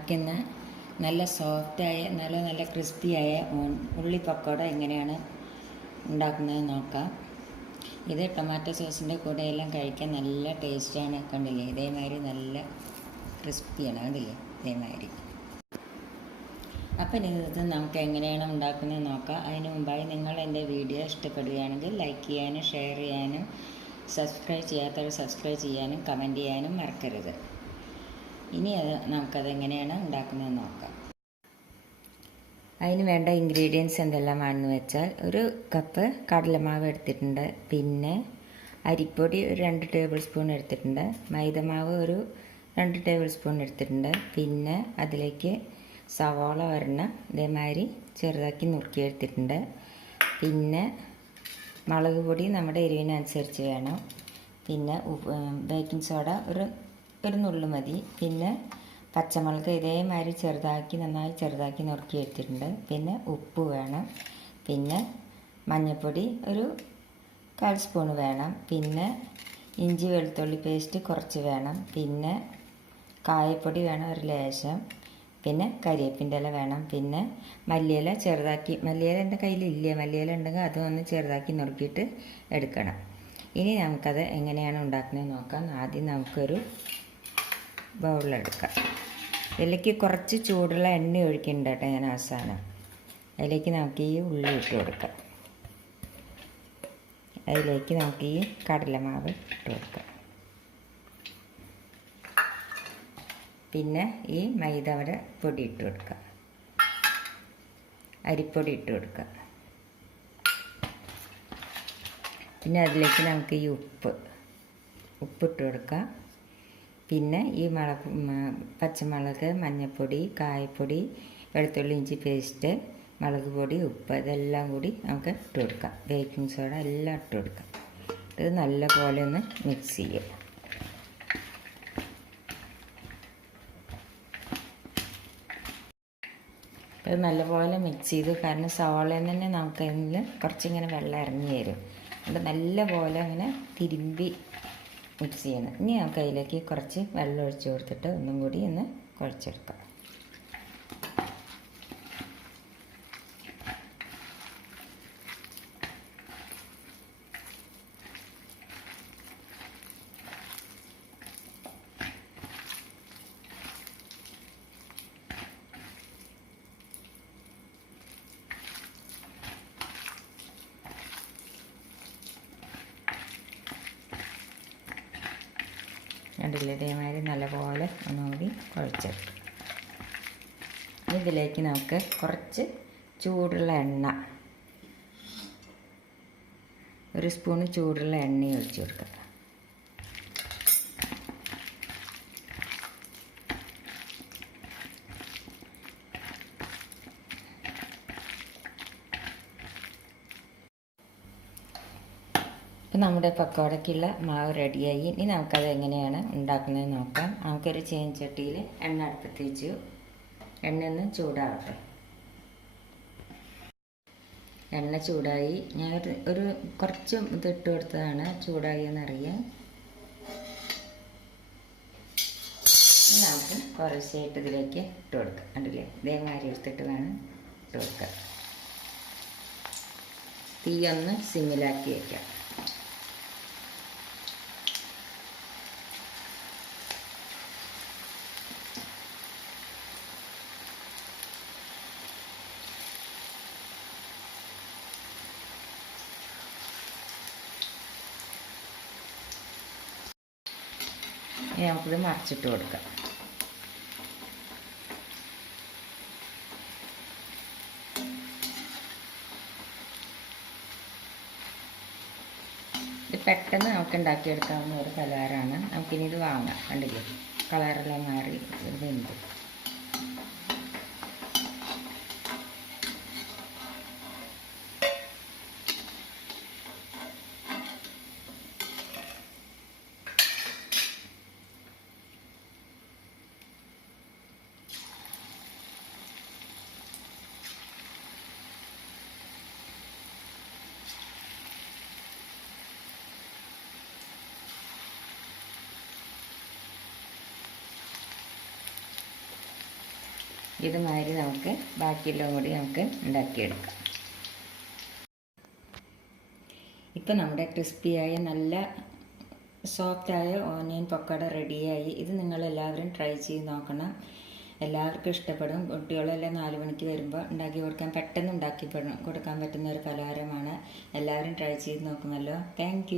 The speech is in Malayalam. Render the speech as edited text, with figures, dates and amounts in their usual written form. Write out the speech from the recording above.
നമുക്കിന്ന് നല്ല സോഫ്റ്റായ നല്ല ക്രിസ്പിയായ ഉള്ളി പക്കോട എങ്ങനെയാണ് ഉണ്ടാക്കുന്നത് നോക്കാം. ഇത് ടൊമാറ്റോ സോസിൻ്റെ കൂടെ എല്ലാം കഴിക്കാൻ നല്ല ടേസ്റ്റാണ്. കണ്ടില്ലേ, ഇതേമാതിരി നല്ല ക്രിസ്പിയാണ്. കണ്ടില്ലേ, ഇതേമാതിരി. അപ്പം ഇത് നമുക്ക് എങ്ങനെയാണ് ഉണ്ടാക്കുന്നത് നോക്കാം. അതിന് മുമ്പായി നിങ്ങൾ എൻ്റെ വീഡിയോ ഇഷ്ടപ്പെടുകയാണെങ്കിൽ ലൈക്ക് ചെയ്യാനും ഷെയർ ചെയ്യാനും സബ്സ്ക്രൈബ് ചെയ്യാത്തവർ സബ്സ്ക്രൈബ് ചെയ്യാനും കമൻറ്റ് ചെയ്യാനും മറക്കരുത്. ഇനി നമുക്കതെങ്ങനെയാണ് ഉണ്ടാക്കുന്നത് നോക്കാം. അതിന് വേണ്ട ഇൻഗ്രീഡിയൻസ് എന്തെല്ലാമാണെന്ന് വെച്ചാൽ, ഒരു കപ്പ് കടലമാവ് എടുത്തിട്ടുണ്ട്, പിന്നെ അരിപ്പൊടി ഒരു 2 ടേബിൾ സ്പൂൺ എടുത്തിട്ടുണ്ട്, മൈദമാവ് ഒരു 2 ടേബിൾ സ്പൂൺ എടുത്തിട്ടുണ്ട്, പിന്നെ അതിലേക്ക് സവാള ഒരെണ്ണം ഇതേമാതിരി ചെറുതാക്കി നുറുക്കി എടുത്തിട്ടുണ്ട്, പിന്നെ മുളക് പൊടി നമ്മുടെ എരിവിനനുസരിച്ച് വേണം, പിന്നെ ബേക്കിംഗ് സോഡ ഒരു നുള്ളു മതി, പിന്നെ പച്ചമുളക് ഇതേമാതിരി നന്നായി ചെറുതാക്കി നുറുക്കി എടുത്തിട്ടുണ്ട്, പിന്നെ ഉപ്പ് വേണം, പിന്നെ മഞ്ഞൾപ്പൊടി ഒരു 1/4 സ്പൂൺ വേണം, പിന്നെ ഇഞ്ചി വെളുത്തുള്ളി പേസ്റ്റ് കുറച്ച് വേണം, പിന്നെ കായപ്പൊടി വേണം ഒരു ലേശം, പിന്നെ കരിവേപ്പിൻ്റെ ഇല വേണം, പിന്നെ മല്ലിയില മല്ലിയില എൻ്റെ കയ്യിലില്ല, മല്ലിയില ഉണ്ടെങ്കിൽ അതൊന്ന് ചെറുതാക്കി നുറുക്കിയിട്ട് എടുക്കണം. ഇനി നമുക്കത് എങ്ങനെയാണ് ഉണ്ടാക്കുന്നത് നോക്കാം. ആദ്യം നമുക്കൊരു ബൗളിലെടുക്കാം. ഇതിലേക്ക് കുറച്ച് ചൂടുള്ള എണ്ണ ഒഴിക്കുന്നുണ്ട് കേട്ടോ ഞാൻ അവസാനം. അതിലേക്ക് നമുക്ക് ഈ ഉള്ളി ഇട്ട് കൊടുക്കാം. അതിലേക്ക് നമുക്ക് ഈ കടലമാവ് ഇട്ട് കൊടുക്കാം. പിന്നെ ഈ മൈദയുടെ പൊടി ഇട്ട് കൊടുക്കാം, അരിപ്പൊടി ഇട്ട് കൊടുക്കാം, പിന്നെ അതിലേക്ക് നമുക്ക് ഈ ഉപ്പിട്ട് കൊടുക്കാം, പിന്നെ ഈ പച്ചമുളക്, മഞ്ഞൾപ്പൊടി, കായപ്പൊടി, വെളുത്തുള്ളി ഇഞ്ചി പേസ്റ്റ്, മുളക് പൊടി, ഉപ്പ് ഇതെല്ലാം കൂടി നമുക്ക് ഇട്ട് കൊടുക്കാം. ബേക്കിംഗ് സോഡ എല്ലാം ഇട്ട് കൊടുക്കാം. ഇത് നല്ലപോലെ ഒന്ന് മിക്സ് ചെയ്യുക. ഇത് നല്ലപോലെ മിക്സ് ചെയ്തു. കാരണം സവാളയിൽ തന്നെ നമുക്കതിൽ കുറച്ചിങ്ങനെ വെള്ളം ഇറങ്ങി വരും. അത് നല്ലപോലെ അങ്ങനെ തിരുമ്പി മിക്സ് ചെയ്യണം. ഇനി നമുക്ക് അതിലേക്ക് കുറച്ച് വെള്ളം ഒഴിച്ച് കൊടുത്തിട്ട് ഒന്നും കൂടി ഒന്ന് കുഴച്ചെടുക്കാം. കണ്ടില്ലേ, ഇതേമാതിരി നല്ലപോലെ ഒന്നുകൂടി കുഴച്ചെടുക്കും. ഇതിലേക്ക് നമുക്ക് കുറച്ച് ചൂടുള്ള എണ്ണ, 1 സ്പൂൺ ചൂടുള്ള എണ്ണ ഒഴിച്ച് കൊടുക്കുക. ഇപ്പം നമ്മുടെ പക്കോടയ്ക്കുള്ള മാവ് റെഡിയായി. ഇനി നമുക്കത് എങ്ങനെയാണ് ഉണ്ടാക്കുന്നത് നോക്കാം. നമുക്കൊരു ചീനച്ചട്ടിയിൽ എണ്ണ അടുപ്പത്ത് വെച്ചു. എണ്ണ ഒന്ന് ചൂടാവട്ടെ. എണ്ണ ചൂടായി. ഞാൻ ഒരു കുറച്ച് ഇതിട്ട് കൊടുത്തതാണ്, ചൂടായി എന്നറിയാം. ഇനി നമുക്ക് കുറച്ചായിട്ട് ഇതിലേക്ക് ഇട്ട് കൊടുക്കാം. കണ്ടില്ലേ, ഇതേമാതിരി എടുത്തിട്ട് വേണം ഇട്ട് കൊടുക്കാം. തീ ഒന്ന് സിമ്മിലാക്കി വയ്ക്കാം. നമുക്കിത് മറിച്ചിട്ട് കൊടുക്കാം. ഇത് പെട്ടെന്ന് നമുക്ക് ഉണ്ടാക്കിയെടുക്കാവുന്ന ഒരു പലഹാരമാണ്. നമുക്കിനി ഇത് വാങ്ങാം. കണ്ടില്ലേ, കളറെല്ലാം മാറി ഇതുണ്ട്. ഇതുമാതിരി നമുക്ക് ബാക്കിയെല്ലാം കൂടി നമുക്ക് ഉണ്ടാക്കിയെടുക്കാം. ഇപ്പം നമ്മുടെ ക്രിസ്പിയായ നല്ല സോഫ്റ്റായ ഓനിയൻ പക്കോട റെഡിയായി. ഇത് നിങ്ങളെല്ലാവരും ട്രൈ ചെയ്ത് നോക്കണം. എല്ലാവർക്കും ഇഷ്ടപ്പെടും. കുട്ടികളെല്ലാം 4 മണിക്ക് വരുമ്പോൾ ഉണ്ടാക്കി കൊടുക്കാൻ പെട്ടെന്ന് ഉണ്ടാക്കി കൊടുക്കാൻ പറ്റുന്ന ഒരു പലഹാരമാണ്. എല്ലാവരും ട്രൈ ചെയ്ത് നോക്കുമല്ലോ. താങ്ക്